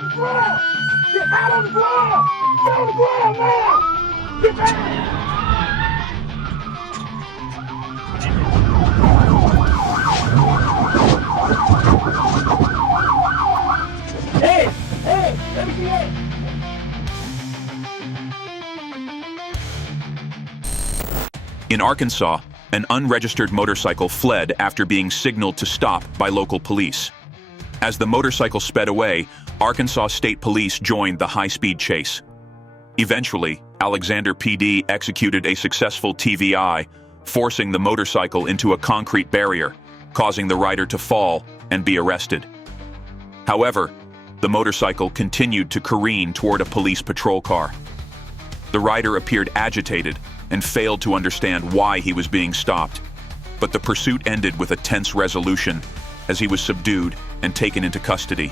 on the ground! Get out on the ground! Get on the ground now! Get down! Hey! Hey! Let me see that! In Arkansas, an unregistered motorcycle fled after being signaled to stop by local police. As the motorcycle sped away, Arkansas State Police joined the high-speed chase. Eventually, Alexander PD executed a successful TVI, forcing the motorcycle into a concrete barrier, causing the rider to fall and be arrested. However, the motorcycle continued to careen toward a police patrol car. The rider appeared agitated and failed to understand why he was being stopped, but the pursuit ended with a tense resolution as he was subdued and taken into custody.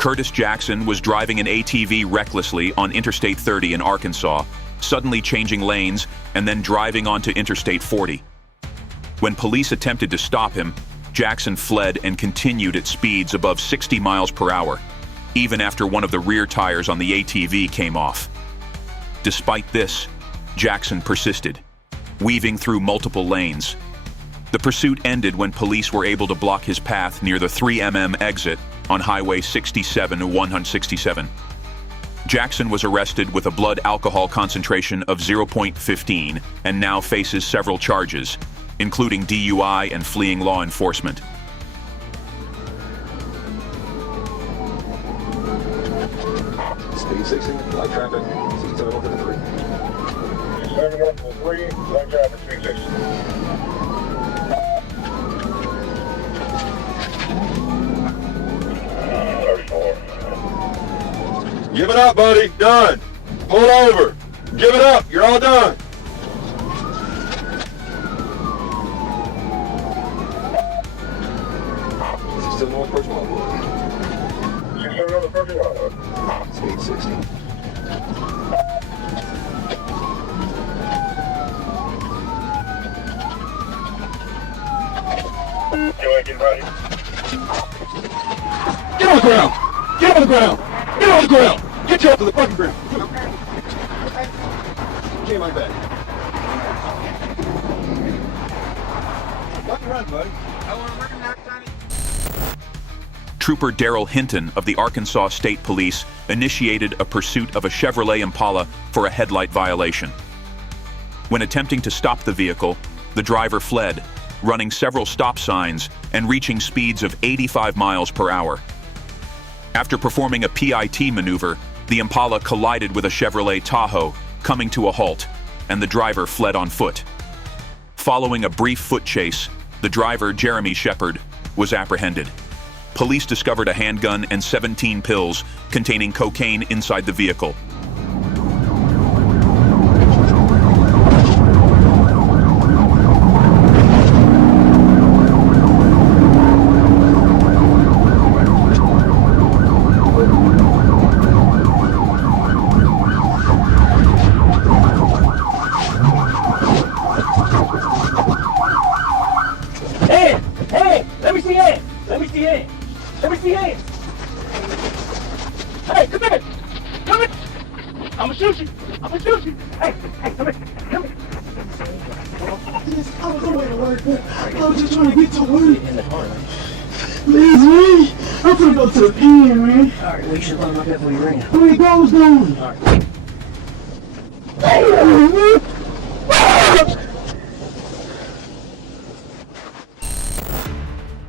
Curtis Jackson was driving an ATV recklessly on Interstate 30 in Arkansas, suddenly changing lanes and then driving onto Interstate 40. When police attempted to stop him, Jackson fled and continued at speeds above 60 miles per hour, even after one of the rear tires on the ATV came off. Despite this, Jackson persisted, weaving through multiple lanes. The pursuit ended when police were able to block his path near the 3mm exit on Highway 67-167. Jackson was arrested with a blood alcohol concentration of 0.15 and now faces several charges, including DUI and fleeing law enforcement. Speed 60, light traffic, 6703. 6703, light traffic, speed 60. Give it up, buddy. Done. Pull over. Give it up. You're all done. Is it still North Perch Wildwood? 67 North Perch Wildwood. Speed 60. You ain't getting ready. Get on the ground. Get on the ground. Get on the ground. Get you up to the fucking ground. Okay. Came like that. Why you run, buddy? I want to run now, Johnny. Trooper Daryl Hinton of the Arkansas State Police initiated a pursuit of a Chevrolet Impala for a headlight violation. When attempting to stop the vehicle, the driver fled, running several stop signs and reaching speeds of 85 miles per hour. After performing a PIT maneuver, the Impala collided with a Chevrolet Tahoe, coming to a halt, and the driver fled on foot. Following a brief foot chase, the driver, Jeremy Shepard, was apprehended. Police discovered a handgun and 17 pills containing cocaine inside the vehicle. Hey, let me see that. Let me see that. Let me see your hands. Hey, come here. Come here. I'ma shoot you. I'ma shoot you. Hey, come here. Come here. I was on the way to work, man. I was just trying to get to work. In the car, man. Please, man. I'm gonna go to the pen, man. Alright, well, you should let him up there before you ran. How many goals down? Alright.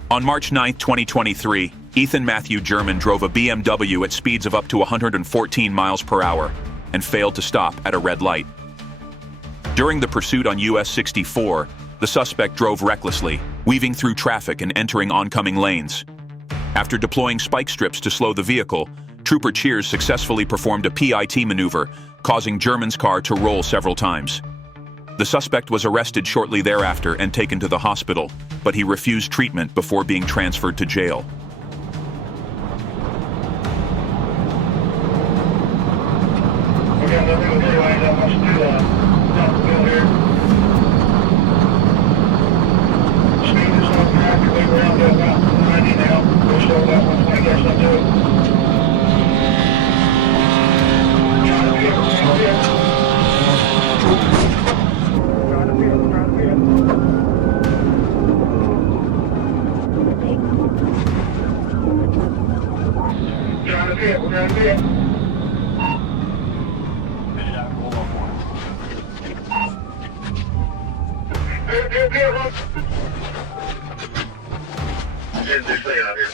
On March 9, 2023, Ethan Matthew German drove a BMW at speeds of up to 114 miles per hour and failed to stop at a red light. During the pursuit on US 64, the suspect drove recklessly, weaving through traffic and entering oncoming lanes. After deploying spike strips to slow the vehicle, Trooper Cheers successfully performed a PIT maneuver, causing German's car to roll several times. The suspect was arrested shortly thereafter and taken to the hospital, but he refused treatment before being transferred to jail. We got nothing to do, I ain't got much to do, down here. Speed is on track, we around to about 90 now, we'll show that once I guess I do it. Trying to be able to see it. We're gonna do it. Getting this thing out here.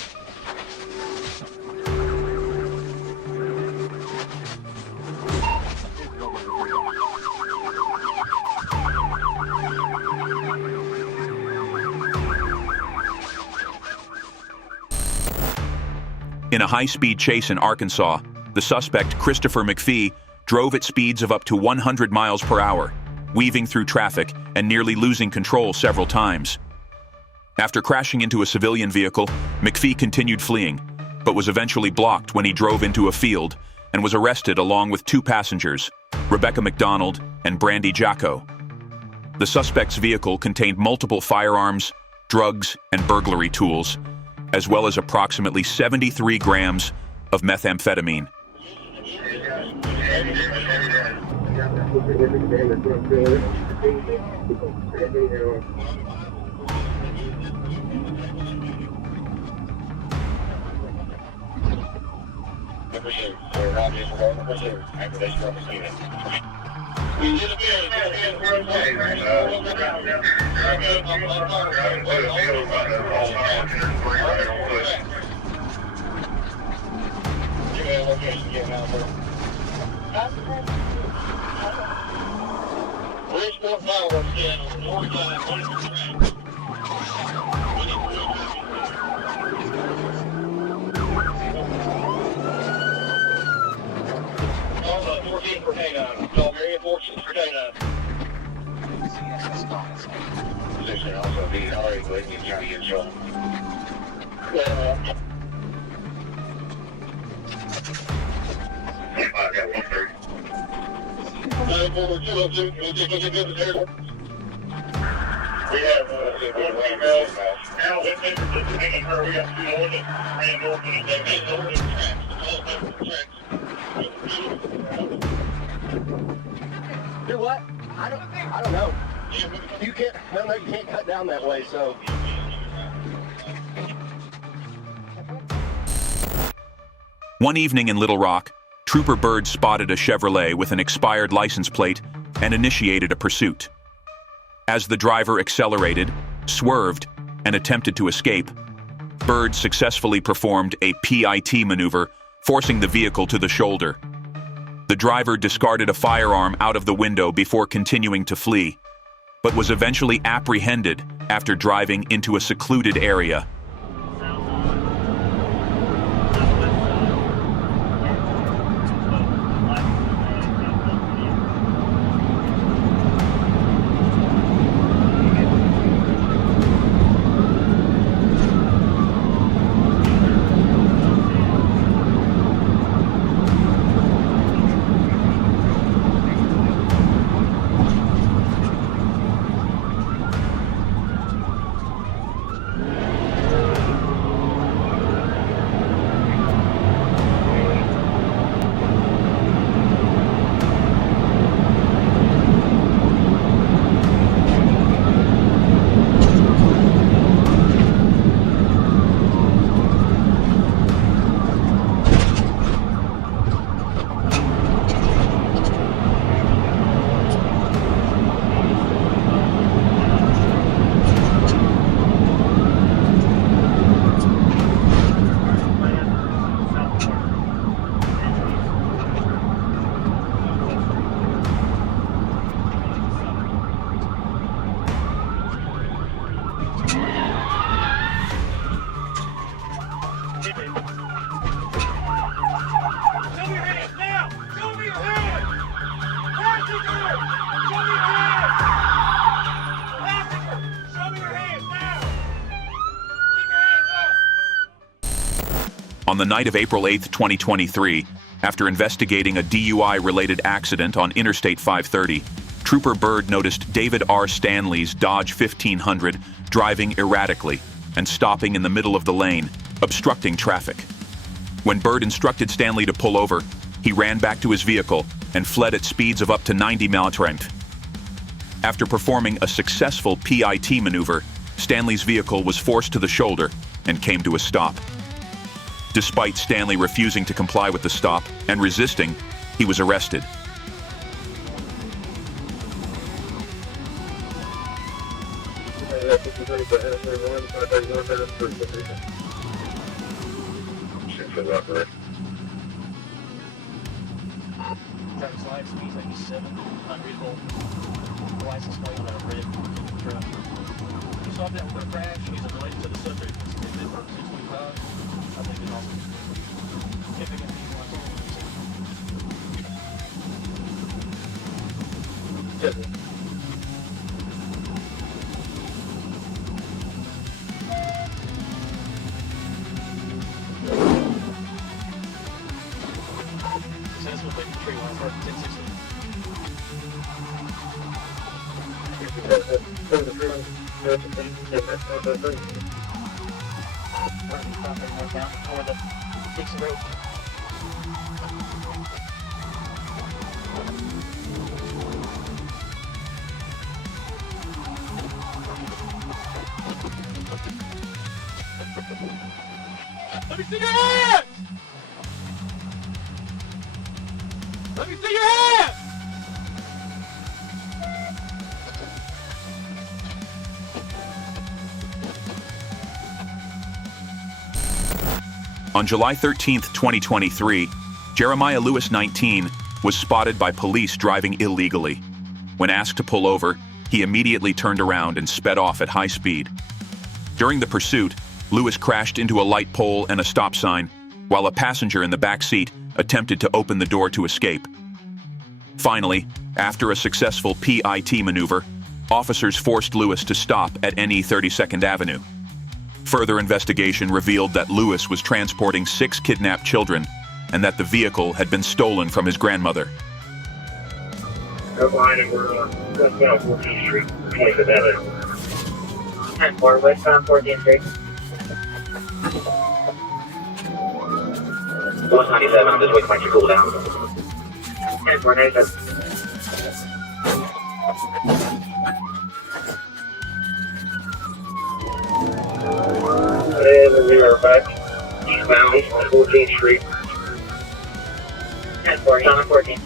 In a high-speed chase in Arkansas, the suspect, Christopher McPhee, drove at speeds of up to 100 miles per hour, weaving through traffic and nearly losing control several times. After crashing into a civilian vehicle, McPhee continued fleeing, but was eventually blocked when he drove into a field and was arrested along with two passengers, Rebecca McDonald and Brandy Jacko. The suspect's vehicle contained multiple firearms, drugs, and burglary tools, as well as approximately 73 grams of methamphetamine. We have one female. Now let's take her to taking her. We got two orders. Ran north and they made the orders Do what? I don't know. You can't. I don't know. You can't cut down that way. So. One evening in Little Rock, Trooper Bird spotted a Chevrolet with an expired license plate and initiated a pursuit. As the driver accelerated, swerved, and attempted to escape, Bird successfully performed a PIT maneuver, forcing the vehicle to the shoulder. The driver discarded a firearm out of the window before continuing to flee, but was eventually apprehended after driving into a secluded area. Show me your hands now! Show me your hands! Passenger! Show me your hands! Passenger! Show me your hands now! Keep your hands up! On the night of April 8th, 2023, after investigating a DUI-related accident on Interstate 530, Trooper Bird noticed David R. Stanley's Dodge 1500 driving erratically and stopping in the middle of the lane, obstructing traffic. When Bird instructed Stanley to pull over, he ran back to his vehicle and fled at speeds of up to 90 mph. After performing a successful PIT maneuver, Stanley's vehicle was forced to the shoulder and came to a stop. Despite Stanley refusing to comply with the stop and resisting, he was arrested. Driver's license, he's like 7 unreadable. License plate on a red truck. He stopped that with a crash. He's related to the subject. He's convicted for 625. I think it's also significant DUI. Successful victory tree line for 1060. For the Dixon Road. Let me see your hands! Let me see your hands! On July 13th, 2023, Jeremiah Lewis, 19, was spotted by police driving illegally. When asked to pull over, he immediately turned around and sped off at high speed. During the pursuit, Lewis crashed into a light pole and a stop sign, while a passenger in the back seat attempted to open the door to escape. Finally, after a successful PIT maneuver, officers forced Lewis to stop at NE 32nd Avenue. Further investigation revealed that Lewis was transporting 6 kidnapped children and that the vehicle had been stolen from his grandmother. We're behind and we're westbound 14th Street, 25th Avenue. 10-4, westbound 14th Street. 197, I'm just waiting for my to cool down. 10-4, 97. And we are back eastbound on 14th Street. 10-4, he's on 14th.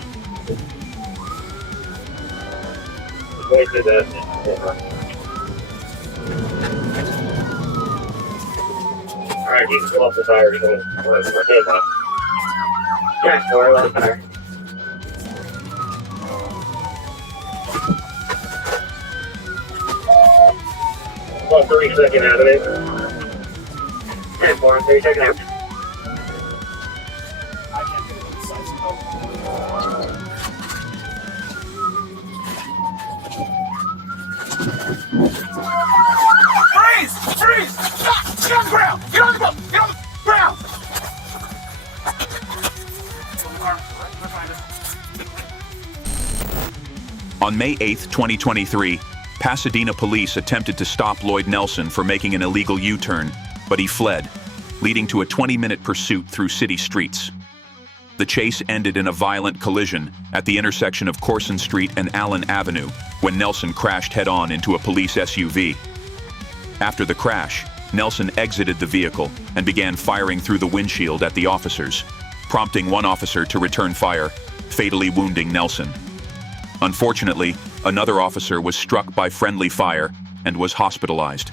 Wait for that. Alright, you can pull off the tires and we're dead now. 10-4, left tire. On 32nd Avenue. 10-4 on 32nd Avenue. Freeze! Freeze! Stop! Get on the ground! Get on the ground! Get on the ground! On May 8th, 2023, Pasadena police attempted to stop Lloyd Nelson for making an illegal U-turn, but he fled, leading to a 20-minute pursuit through city streets. The chase ended in a violent collision at the intersection of Corson Street and Allen Avenue when Nelson crashed head-on into a police SUV. After the crash, Nelson exited the vehicle and began firing through the windshield at the officers, prompting one officer to return fire, fatally wounding Nelson. Unfortunately, another officer was struck by friendly fire and was hospitalized.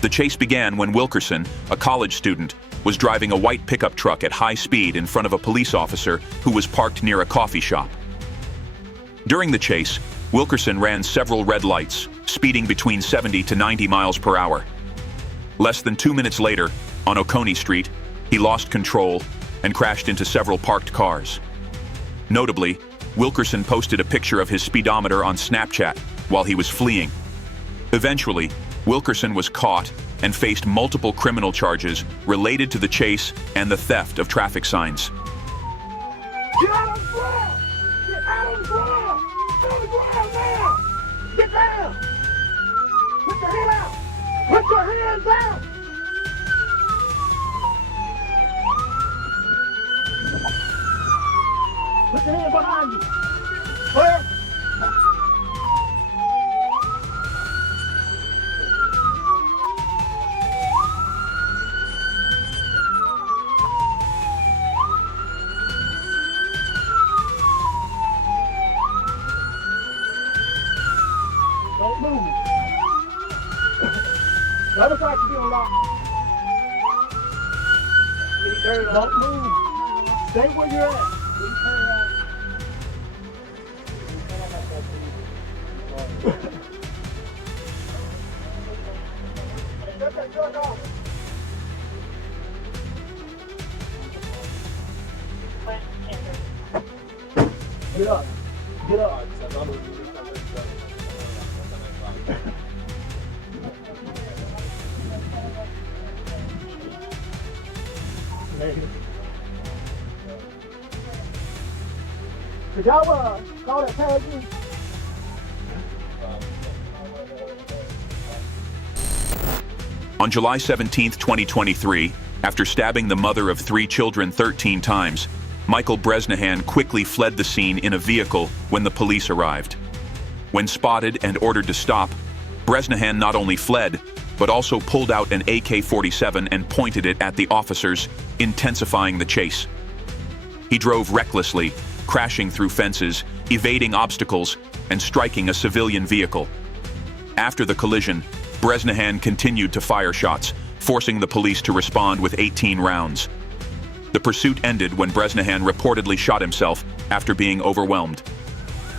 The chase began when Wilkerson, a college student, was driving a white pickup truck at high speed in front of a police officer who was parked near a coffee shop. During the chase, Wilkerson ran several red lights, speeding between 70 to 90 miles per hour. Less than 2 minutes later, on Oconee Street, he lost control and crashed into several parked cars. Notably, Wilkerson posted a picture of his speedometer on Snapchat while he was fleeing. Eventually, Wilkerson was caught and faced multiple criminal charges related to the chase and the theft of traffic signs. Get out of the ground! Get out of the ground! Get on the ground now! Get down! Put your hand out! Put your hands out! Put your hand behind you! Clear? Don't move. The other side should be unlocked. Don't move. Stay where you're at. Shut that truck off. Get up. Get up. Could y'all call that tag in? On July 17, 2023, after stabbing the mother of 3 children 13 times, Michael Bresnahan quickly fled the scene in a vehicle when the police arrived. When spotted and ordered to stop, Bresnahan not only fled, but also pulled out an AK-47 and pointed it at the officers, intensifying the chase. He drove recklessly, crashing through fences, evading obstacles, and striking a civilian vehicle. After the collision, Bresnahan continued to fire shots, forcing the police to respond with 18 rounds. The pursuit ended when Bresnahan reportedly shot himself after being overwhelmed.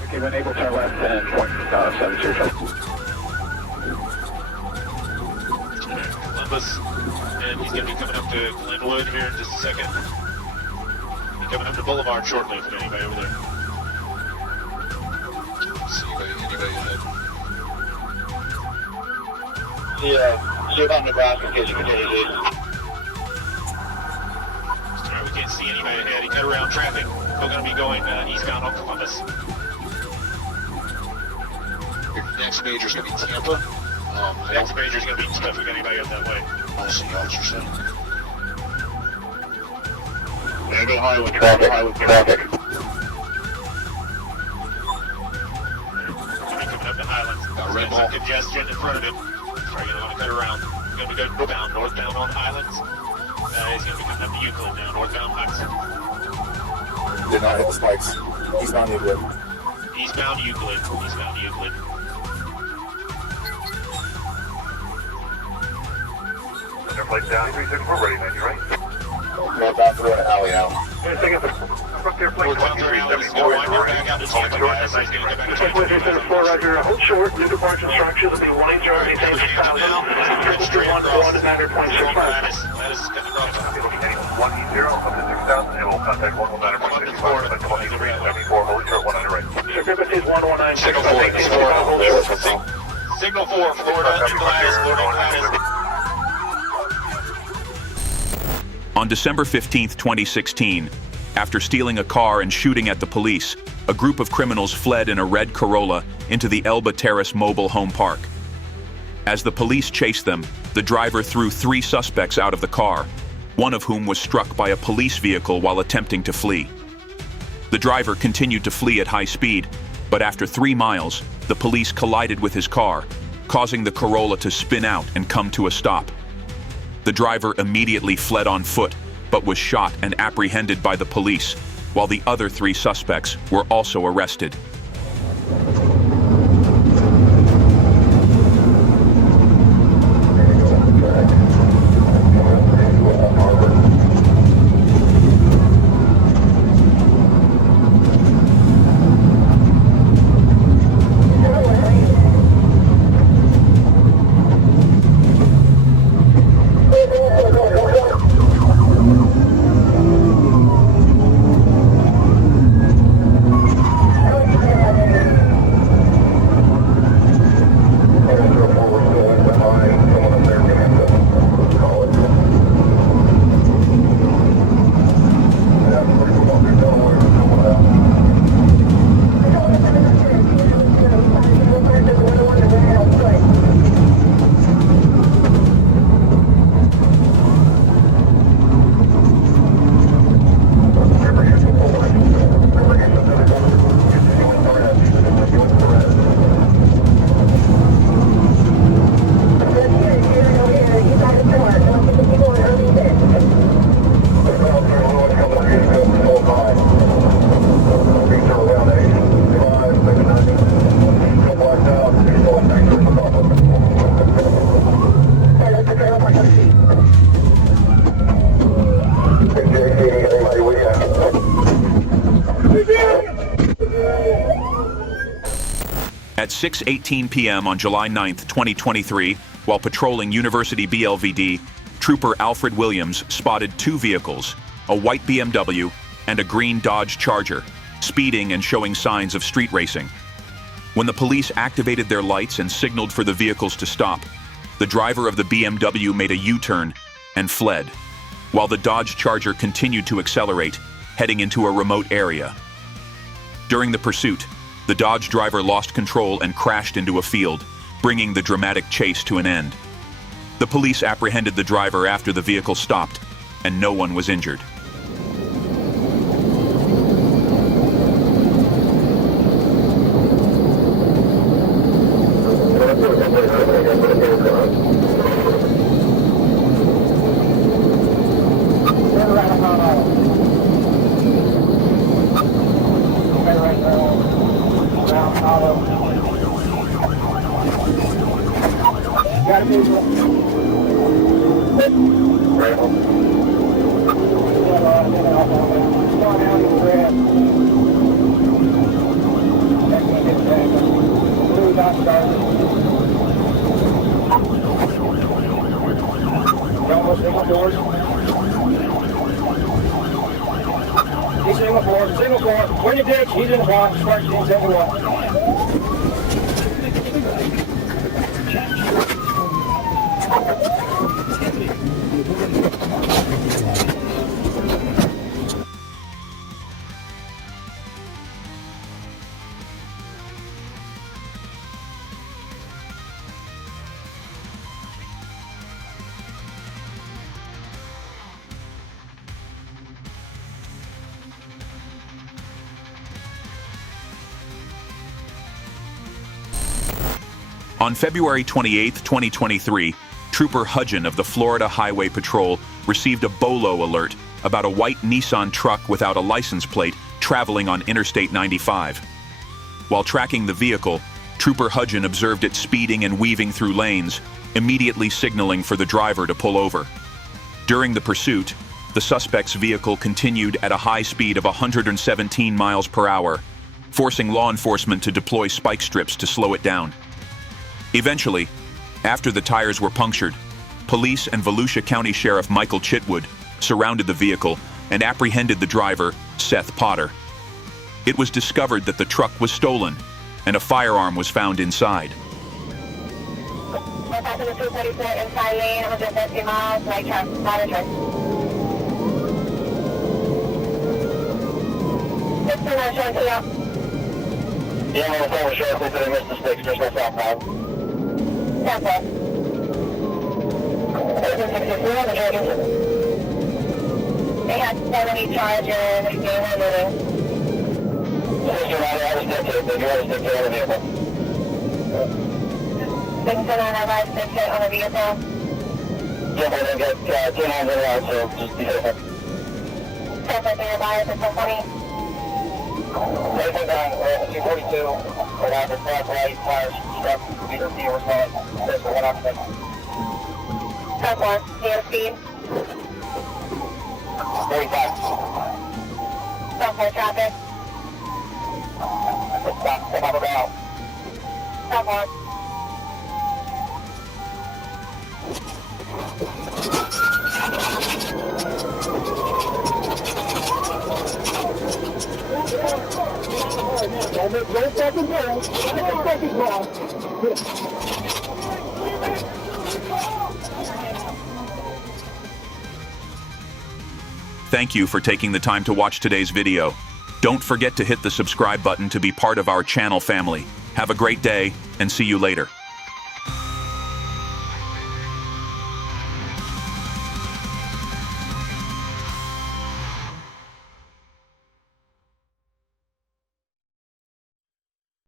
Okay, when able to turn left 10.7 Columbus, and he's going to be coming up to Glenwood here in just a second. He's coming up to Boulevard shortly if anybody over there. See anybody ahead? Yeah, shoot on Nebraska, case you continue to lead. Alright, we can't see anybody ahead. He cut around traffic. We're going to be going eastbound on Columbus. Your next major is going to be Tampa. Next major is going to be stuff if anybody up that way. I see what you're saying. Yeah, go highway traffic, Coming up to Highlands. There's some congestion in front of him. So you're going to want to cut around. He's going to be going northbound on Highlands. He's going to be coming up to Euclid now, northbound Heights. Did not hit the spikes. Eastbound Euclid. Eastbound Euclid. Eastbound Euclid. Plate down, 364, ready, man, you right? We're about to go to alley now. Up there, plate 1374, back out to Tampa, guys. He's going to get back to Tampa. 374, Roger, hold short, new departure instructions, will be 180, Now, straight across. That is coming across. I'll be looking at 180 up to 6,000, and we'll contact 119.65, and 24, hold short, 100 right. Frequency is 119, Signal 4, Florida, and Gladys, Florida, and Gladys. On December 15, 2016, after stealing a car and shooting at the police, a group of criminals fled in a red Corolla into the Elba Terrace Mobile Home Park. As the police chased them, the driver threw 3 suspects out of the car, one of whom was struck by a police vehicle while attempting to flee. The driver continued to flee at high speed, but after 3 miles, the police collided with his car, causing the Corolla to spin out and come to a stop. The driver immediately fled on foot, but was shot and apprehended by the police, while the other 3 suspects were also arrested. 6:18 p.m. on July 9, 2023, while patrolling University BLVD, Trooper Alfred Williams spotted two vehicles, a white BMW and a green Dodge Charger, speeding and showing signs of street racing. When the police activated their lights and signaled for the vehicles to stop, the driver of the BMW made a U-turn and fled, while the Dodge Charger continued to accelerate, heading into a remote area. During the pursuit, the Dodge driver lost control and crashed into a field, bringing the dramatic chase to an end. The police apprehended the driver after the vehicle stopped, and no one was injured. Single floor. When you ditch, he's in the box. Sparks in second one. On February 28, 2023, Trooper Hudgen of the Florida Highway Patrol received a BOLO alert about a white Nissan truck without a license plate traveling on Interstate 95. While tracking the vehicle, Trooper Hudgen observed it speeding and weaving through lanes, immediately signaling for the driver to pull over. During the pursuit, the suspect's vehicle continued at a high speed of 117 miles per hour, forcing law enforcement to deploy spike strips to slow it down. Eventually, after the tires were punctured, police and Volusia County Sheriff Michael Chitwood surrounded the vehicle and apprehended the driver, Seth Potter. It was discovered that the truck was stolen and a firearm was found inside. We're passing the 234 inside lane, 150 miles, right truck, monitor. 69 showing to you. Yeah, I'm on the phone with Sheriff. They said they missed the sticks. There's no southbound. Southwest. 1364 on the Georgia. They had 70 charges, they were moving. Mr. Riley, I was dictated. You always dictated on the vehicle. 609 advised to hit on the vehicle. Yeah, but I didn't get 2 hands in there, so just be careful. Southwest advised at 420. Anything down, 242, right after flat light, flash, step, either see or response. There's one occupant. Southwest, near speed. 45. Southwest traffic. Stop about. Southwest. Don't fucking go. Don't fucking go. Thank you for taking the time to watch today's video. Don't forget to hit the subscribe button to be part of our channel family. Have a great day and see you later.